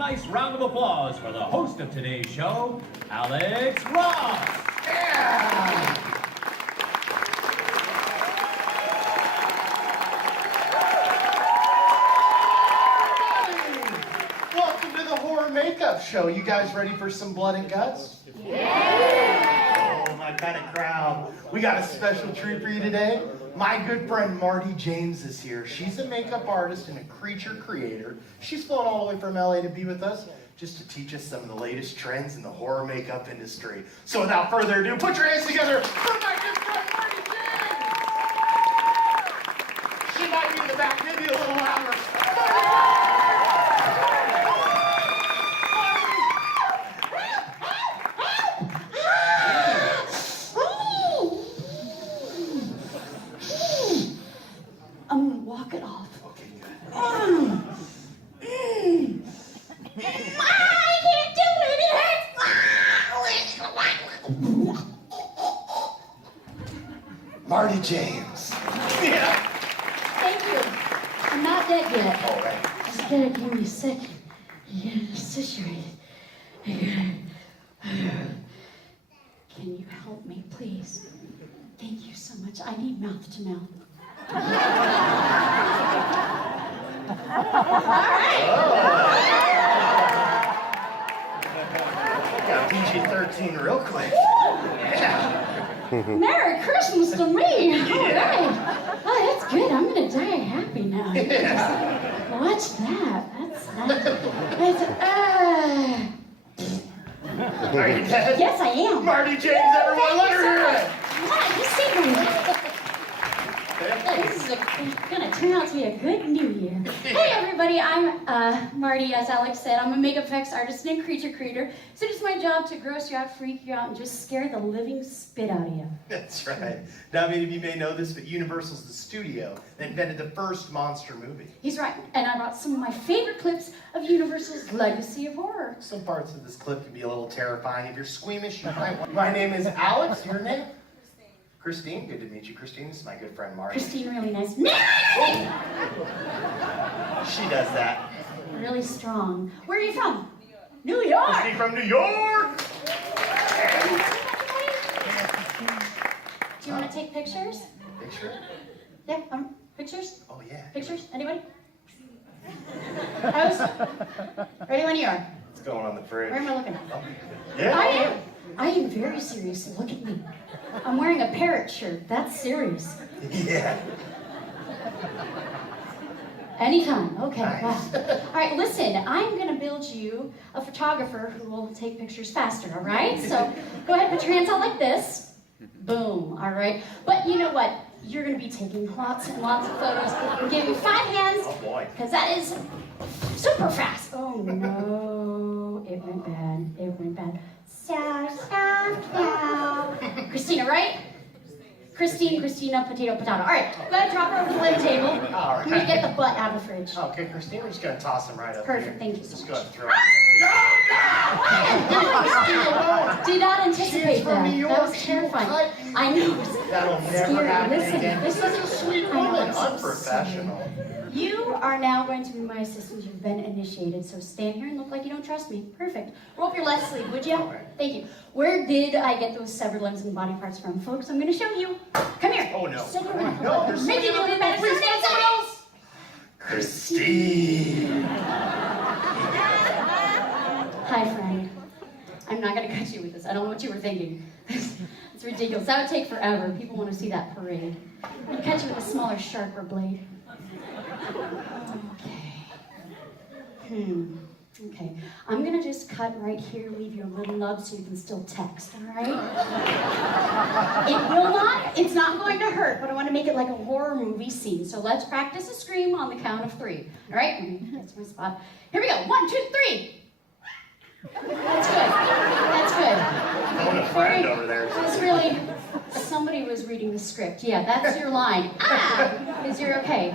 nice round of applause for the host of today's show, Alex Ross. Yeah! Welcome to the horror makeup show. You guys ready for some blood and guts? Yeah! Oh, my kind of crowd. We got a special treat for you today. My good friend Marty James is here. She's a makeup artist and a creature creator. She's flown all the way from LA to be with us just to teach us some of the latest trends in the horror makeup industry. So without further ado, put your hands together for my good friend Marty James! She might be in the back, maybe a little louder. I'm gonna walk it off. Okay, good. I can't do it. It hurts. Marty James. Yeah. Thank you. I'm not dead yet. All right. Just gotta give me a second. You gotta situate it. Can you help me, please? Thank you so much. I need mouth to mouth. All right. Got PG-13 real quick. Yeah. Merry Christmas to me. All right. Oh, that's good. I'm gonna die happy now. Yeah. What's that? That's not. Are you dead? Yes, I am. Marty James, everyone, let her hear it. What? You see me? This is gonna turn out to be a good new year. Hey everybody, I'm Marty, as Alex said. I'm a makeup effects artist and a creature creator. So it's my job to gross you out, freak you out, and just scare the living spit out of you. That's right. Now, many of you may know this, but Universal's the studio that invented the first monster movie. He's right, and I brought some of my favorite clips of Universal's legacy of horror. Some parts of this clip can be a little terrifying. If you're squeamish, you might want. My name is Alex. Your name? Christine. Good to meet you, Christine. This is my good friend Marty. Christine, really nice. She does that. Really strong. Where are you from? New York. Christine from New York. Do you want to take pictures? Picture? Yeah, pictures? Oh yeah. Pictures? Anybody? How's? Ready when you are. What's going on the fridge? Where am I looking? Oh. Yeah. I am very serious. Look at me. I'm wearing a parrot shirt. That's serious. Yeah. Anytime. Okay. Nice. Wow. All right. Listen, I'm gonna build you a photographer who will take pictures faster. All right. So go ahead, put your hands out like this. Boom. All right. But you know what? You're gonna be taking lots and lots of photos. I'll give you 5 hands. Oh boy. Because that is super fast. Oh no. It went bad. It went bad. So soft now. Christina, right? Christina, potato. All right, go ahead, drop her over the lid table. All right. Let me get the butt out of the fridge. Okay, Christine, we're just gonna toss him right up Perfect, here. thank you so Just much. go ahead and throw it. Did not anticipate She's from New that. York. That was She will terrifying. cut you. I know. That'll never Scary. happen Listen, again. this This is a sweet I know, woman. it's so Unprofessional. You are now going to be my assistant. You've been initiated, so stand here and look like you don't trust me. Perfect. Roll up your left sleeve, would you? All right. Thank you. Where did I get those severed limbs and body parts from, folks? I'm going to show you. Come here. Oh, no. Say your Oh, name. no, there's Make it somebody look better. Please, Say someone else. Christine. Hi, friend. I'm not going to cut you with this. I don't know what you were thinking. It's ridiculous. That would take forever. People want to see that parade. I'm going to cut you with a smaller, sharper blade. Okay. Okay. I'm going to just cut right here, leave your little nub so you can still text, all right? It's not going to hurt, but I want to make it like a horror movie scene. So let's practice a scream on the count of 3. All right? That's my spot. Here we go. 1, 2, 3. That's good. That's good. Phone a friend over there. That's really, somebody was reading the script. Yeah, that's your line. Ah, is you're okay.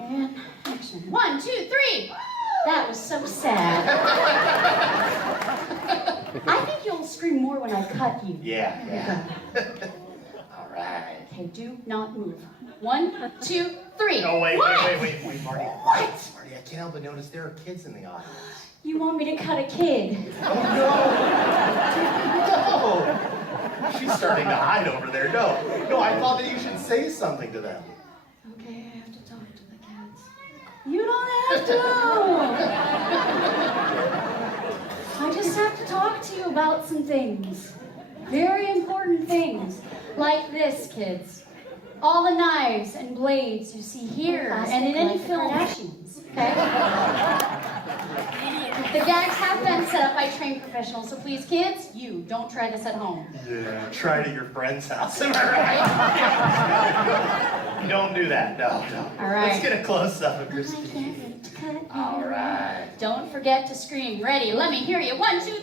And action. 1, 2, 3. That was so sad. I think you'll scream more when I cut you. Yeah. All right. Okay, do not move. 1, 2, 3. No, wait, What? wait, Marty. What? Marty, I can't help but notice there are kids in the audience. You want me to cut a kid? Oh, no. No. She's starting to hide over there. No, I thought that you should say something to them. Okay, I have to talk to the cats. You don't have to. I just have to talk to you about some things. Very important things. Like this, kids. All the knives and blades you see here and in any film. Kardashians, okay? The gags have been set up by trained professionals, so please, kids, you don't try this at home. Yeah, try it at your friend's house, am I right? Don't do that, no. All right. Let's get a close-up of Christine. All right. Don't forget to scream. Ready? Let me hear you. 1, 2, 3.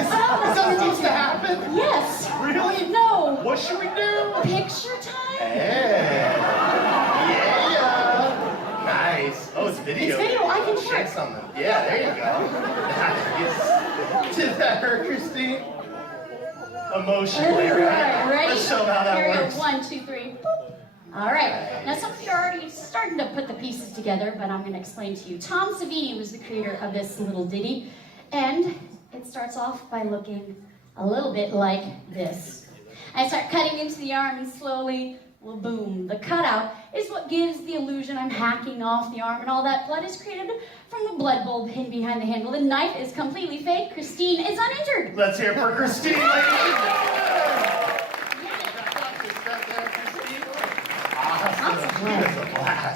Is that supposed to happen? Yes. Really? No. What should we do? Picture time? Hey. Yeah. Nice. Oh, it's video. It's video. I can Check share. something. Yeah, there you go. Nice. Did that hurt, Christine? Emotionally, right? Ready? Let's show them how that Here we works. go. 1, 2, 3. All right. Now, some of you are already starting to put the pieces together, but I'm going to explain to you. Tom Savini was the creator of this little ditty, and it starts off by looking a little bit like this. I start cutting into the arm, and slowly, well, boom. The cutout is what gives the illusion I'm hacking off the arm, and all that blood is created from the blood bulb hidden behind the handle. The knife is completely fake. Christine is uninjured. Let's hear it for Christine, ladies.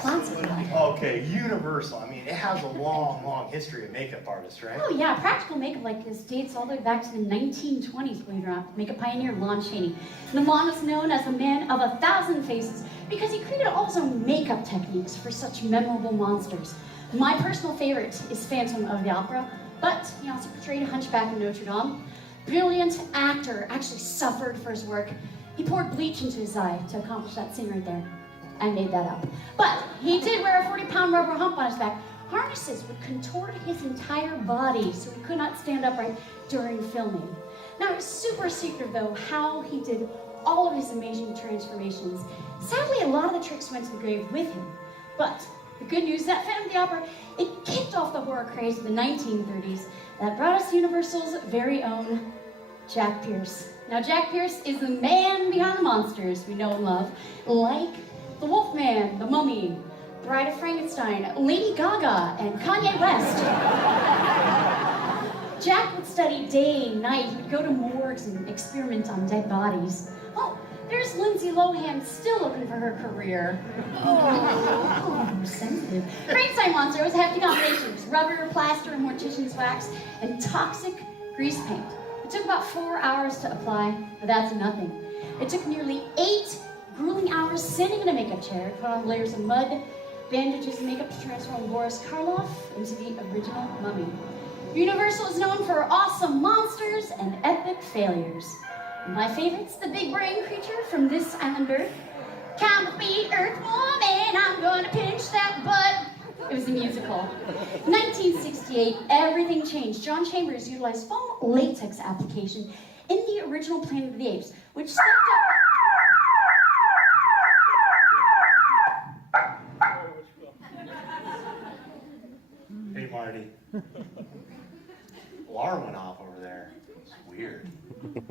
Lots of blood. Okay, Universal. I mean, it has a long history of makeup artists, right? Oh yeah, practical makeup like this dates all the way back to the 1920s, believe it or not. Makeup pioneer Lon Chaney. And Lon is known as the man of 1,000 faces because he created all his own makeup techniques for such memorable monsters. My personal favorite is Phantom of the Opera, but he also portrayed a hunchback in Notre Dame. Brilliant actor, actually suffered for his work. He poured bleach into his eye to accomplish that scene right there. I made that up. But he did wear a 40-pound rubber hump on his back. Harnesses would contort his entire body so he could not stand upright during filming. Now, it's super secret, though, how he did all of his amazing transformations. Sadly, a lot of the tricks went to the grave with him. But the good news, that Phantom of the Opera, it kicked off the horror craze of the 1930s that brought us Universal's very own Jack Pierce. Now, Jack Pierce is the man behind the monsters we know and love, like the Wolfman, the Mummy, Bride of Frankenstein, Lady Gaga, and Kanye West. Jack would study day and night. He would go to morgues and experiment on dead bodies. Oh, there's Lindsay Lohan still looking for her career. Oh, sensitive. Frankenstein monster was a hefty combination. It was rubber, plaster, and mortician's wax, and toxic grease paint. It took about 4 hours to apply, but that's nothing. It took nearly 8 grueling hours sitting in a makeup chair, put on layers of mud, bandages, and makeup to transform Boris Karloff into the original mummy. Universal is known for awesome monsters and epic failures. My favorite's the big brain creature from this island Earth. Come with me, Earth Woman, I'm gonna pinch that butt. It was a musical. 1968, everything changed. John Chambers utilized foam latex application in the original Planet of the Apes, which stepped up. Hey, Marty. Alarm went off over there. It's weird. Did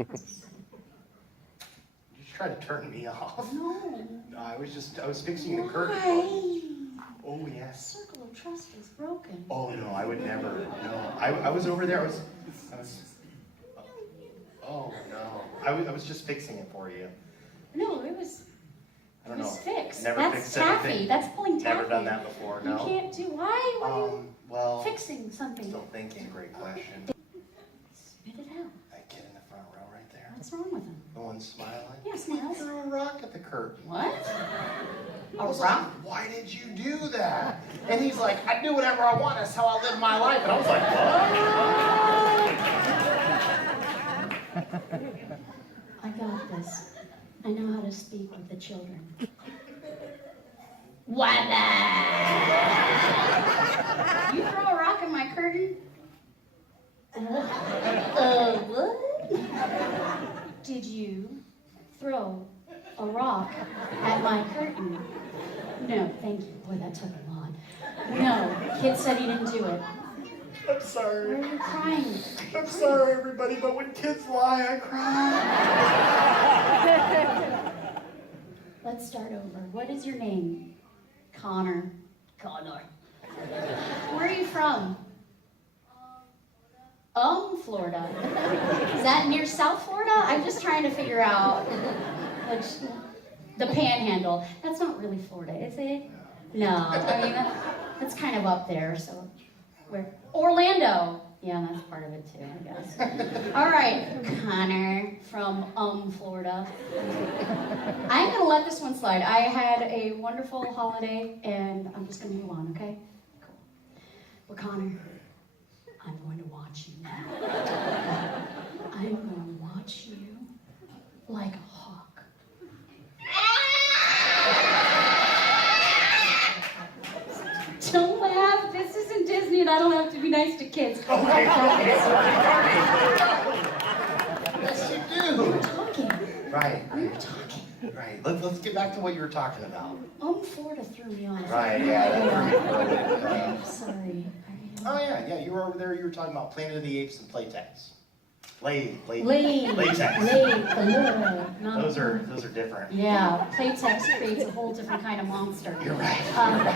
you try to turn me off? No. No, I was fixing the curtain. Why? Oh, yes. Circle of trust is broken. Oh, no, I would never. No, I was over there. I was oh, no. I was just fixing it for you. No, it was I don't know. fixed. Never That's fixed taffy. anything. That's pulling taffy. Never done that before, no. You can't do. Why? Why are you Well, fixing something? still thinking. Great question. Spit it out. I get in the front row right there. What's wrong with him? The one smiling. Yeah, smiles. He threw a rock at the curtain. What? I was like, why did you do that? And he's like, I do whatever I want. That's how I live my life. And I was like, what? I got this. I know how to speak with the children. Weather! You throw a rock at my curtain, throw a rock at my curtain. No, thank you. Boy, that took a lot. No, kid said he didn't do it. I'm sorry. Why are you crying? I'm sorry, everybody, but when kids lie, I cry. Let's start over. What is your name? Connor. Connor. Where are you from? Florida. Is that near South Florida? I'm just trying to figure out the Panhandle. That's not really Florida, is it? No, I mean that's kind of up there. So, where? Orlando. Yeah, that's part of it too, I guess. All right, Connor from Florida. I'm gonna let this one slide. I had a wonderful holiday, and I'm just gonna move on. Okay? Cool. Well, Connor, I'm going to watch you now. I'm going to watch you like a hawk. Don't laugh. This isn't Disney, and I don't have to be nice to kids. Okay. Yes, you do. We're talking. Right. We're talking. Right. Let's get back to what you were talking about. Florida threw me off. Right. Yeah. Sorry. Oh yeah. You were over there. You were talking about Planet of the Apes and Playtex. Latex. Those are different. Yeah, Playtex creates a whole different kind of monster. You're right.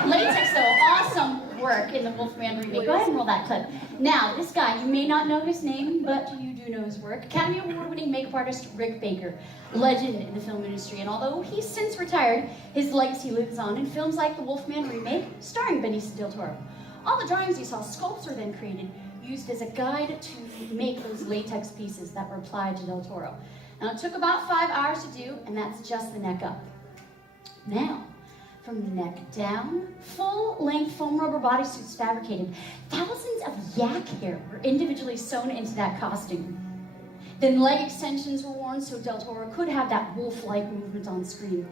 Latex, though, awesome work in the Wolfman remake. Go ahead and roll that clip. Now, this guy, you may not know his name, but you do know his work. Academy Award-winning makeup artist Rick Baker, legend in the film industry. And although he's since retired, his legacy lives on in films like the Wolfman remake, starring Benicio del Toro. All the drawings you saw, sculpts were then created, used as a guide to make those latex pieces that were applied to Del Toro. Now, it took about 5 hours to do, and that's just the neck up. Now, from the neck down, full-length foam rubber bodysuits fabricated. Thousands of yak hair were individually sewn into that costume. Then leg extensions were worn so Del Toro could have that wolf-like movement on screen.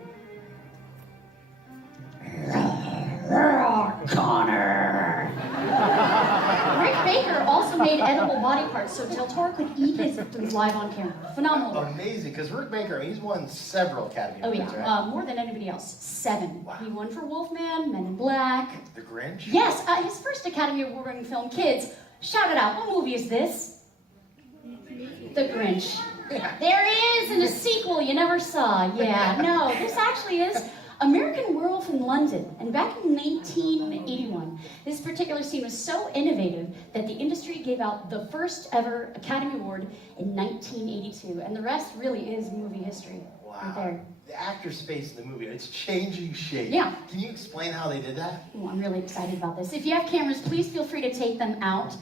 Connor! Rick Baker also made edible body parts so Del Toro could eat his victims live on camera. Phenomenal. Amazing, because Rick Baker, he's won several Academy Oh Awards, yeah, right? more than anybody else. 7. Wow. He won for Wolfman, Men in Black. The Grinch? Yes, his first Academy Award-winning film, Kids. Shout it out. What movie is this? The Grinch. There is in a sequel you never saw. Yeah, no, this actually is American Werewolf in London. And back in 1981, this particular scene was so innovative that the industry gave out the first ever Academy Award in 1982. And the rest really is movie history. Wow. Right there. The actor's face in the movie, it's changing shape. Yeah. Can you explain how they did that? Ooh, I'm really excited about this. If you have cameras, please feel free to take them out.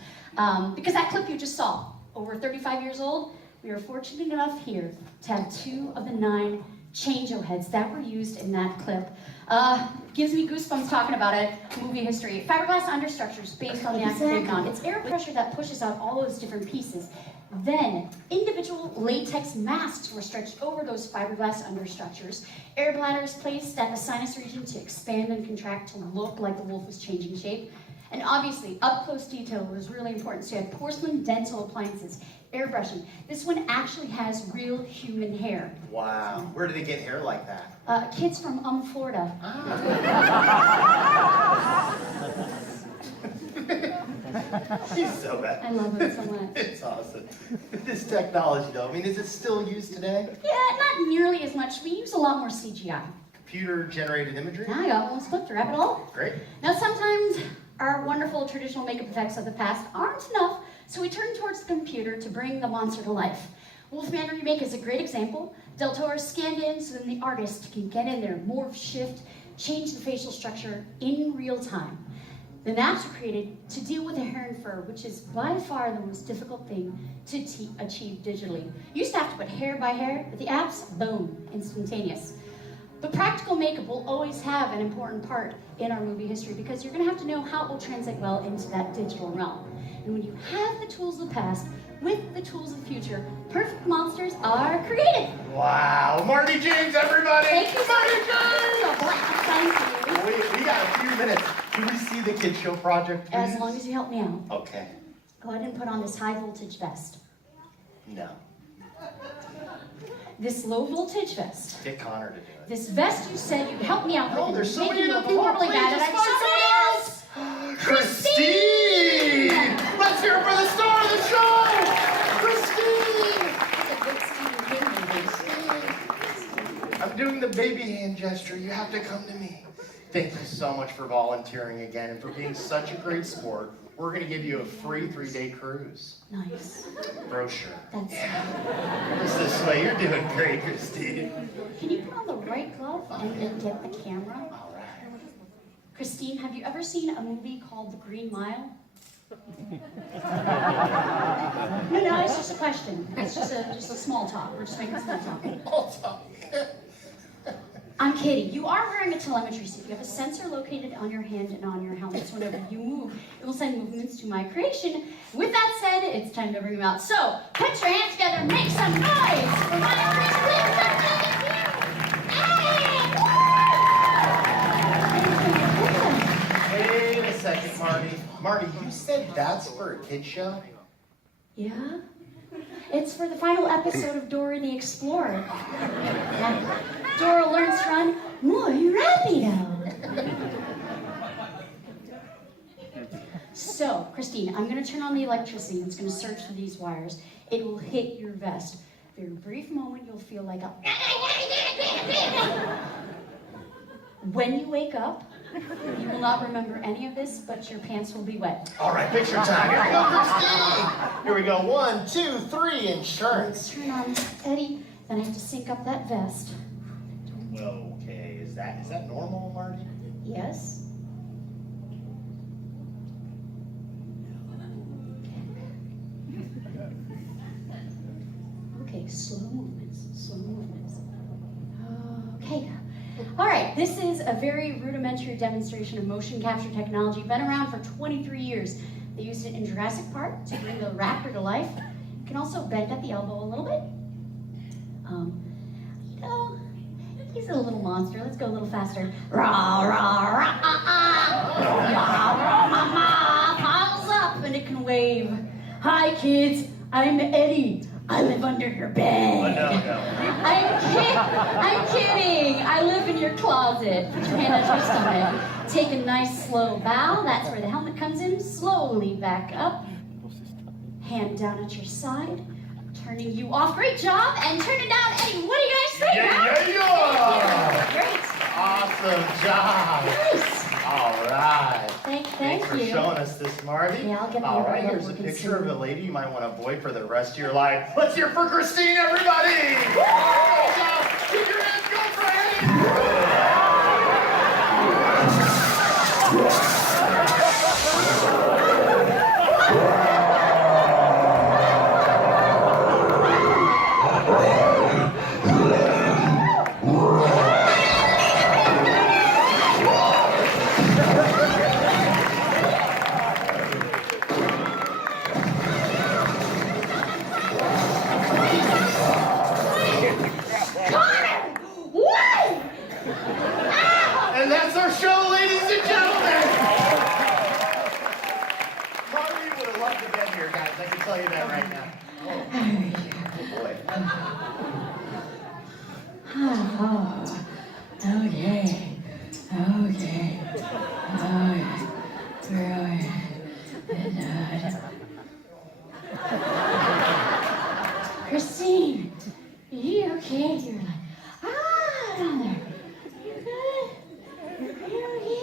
Because that clip you just saw, over 35 years old, we were fortunate enough here to have 2 of the 9 change-o heads that were used in that clip. Gives me goosebumps talking about it. Movie history. Fiberglass understructures based on the acrylic. It's air pressure that pushes out all those different pieces. Then, individual latex masks were stretched over those fiberglass understructures. Air bladders placed at the sinus region to expand and contract to look like the wolf was changing shape. And obviously, up-close detail was really important. So you had porcelain dental appliances, airbrushing. This one actually has real human hair. Wow. Where did they get hair like that? Kids from Florida. He's so bad. I love it so much. It's awesome. This technology, though, I mean, is it still used today? Yeah, not nearly as much. We use a lot more CGI. Computer-generated imagery? Now I got one split to wrap it all. Great. Now sometimes our wonderful traditional makeup effects of the past aren't enough, so we turn towards the computer to bring the monster to life. Wolfman Remake is a great example. Del Toro scanned in so then the artist can get in there, morph, shift, change the facial structure in real time. The maps were created to deal with the hair and fur, which is by far the most difficult thing to achieve digitally. You used to have to put hair by hair, but the apps, boom, instantaneous. But practical makeup will always have an important part in our movie history because you're going to have to know how it will translate well into that digital realm. And when you have the tools of the past with the tools of the future, perfect monsters are created. Wow. Marty James, everybody! Thank you, Marty James! James! Thank you. We got a few minutes. Can we see the Kid Show project, please? As long as you help me out. Okay. Go ahead and put on this high voltage vest. No. this low voltage vest. Get Connor to do it. This vest you said you'd help me out with. No, there's so many making other look people. horribly Please, bad, and just I'm find somebody else. Christine! Let's hear it for the star of the show! Christine! That's a good Stephen King movie. I'm doing the baby hand gesture. You have to come to me. Thank you so much for volunteering again and for being such a great sport. We're going to give you a free 3-day cruise. Nice. Brochure. That's Just this way. You're doing great, Christine. Can you put on the right glove and then get the camera? All right. Christine, have you ever seen a movie called The Green Mile? No, it's just a question. It's just a small talk. We're just making small talk. All time. I'm kidding. You are wearing a telemetry suit. You have a sensor located on your hand and on your helmet. So whenever you move, it will send movements to my creation. With that said, it's time to bring them out. So put your hands together and make some noise for my Wait a second, Marty. Marty, you said that's for a kid show? Yeah? It's for the final episode of Dora the Explorer. Yeah. Dora learns to run muy rápido. So, Christine, I'm going to turn on the electricity. It's going to surge through these wires. It will hit your vest. For a brief moment, you'll feel like a... When you wake up, you will not remember any of this, but your pants will be wet. All right, picture time. Here we go, Christine. Here we go. 1, 2, 3, insurance. Let's turn on Eddie. Then I have to sync up that vest. Okay, is that normal, Marty? Yes. Okay, slow movements, slow movements. Okay. All right, this is a very rudimentary demonstration of motion capture technology. Been around for 23 years. They used it in Jurassic Park to bring the raptor to life. You can also bend at the elbow a little bit. You know, he's a little monster. Let's go a little faster. Rah, rah, rah, ah, ah. Rah, rah, mama, paddles up, and it can wave. Hi, kids. I'm Eddie. I live under your bed. No. I'm kidding. I live in your closet. Put your hand on your stomach. Take a nice slow bow. That's where the helmet comes in. Slowly back up. Hand down at your side. Turning you off. Great job. And turn it down. Eddie, what do you guys think? Yeah. Great. Awesome job. Nice. All right. Thank Thanks for you. showing us this, Marty. Yeah, I'll get the All other right, one here's a working picture of soon. a lady you might want to avoid for the rest of your life. Let's hear for Christine, everybody! Good job. Keep your hands going for And that's our show, ladies and gentlemen! Marty would have loved to be here, guys. I can tell you that right now. Oh boy. Christine, are you okay? You're like, down there. You good? You okay?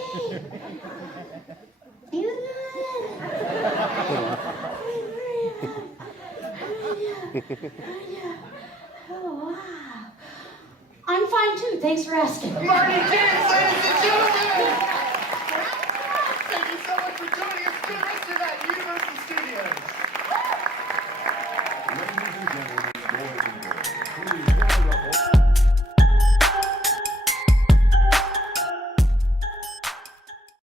You good? Oh, wow. I'm fine too. Thanks for asking. Marty James, ladies and gentlemen! Thank you so much for joining us. Good rest of that University student.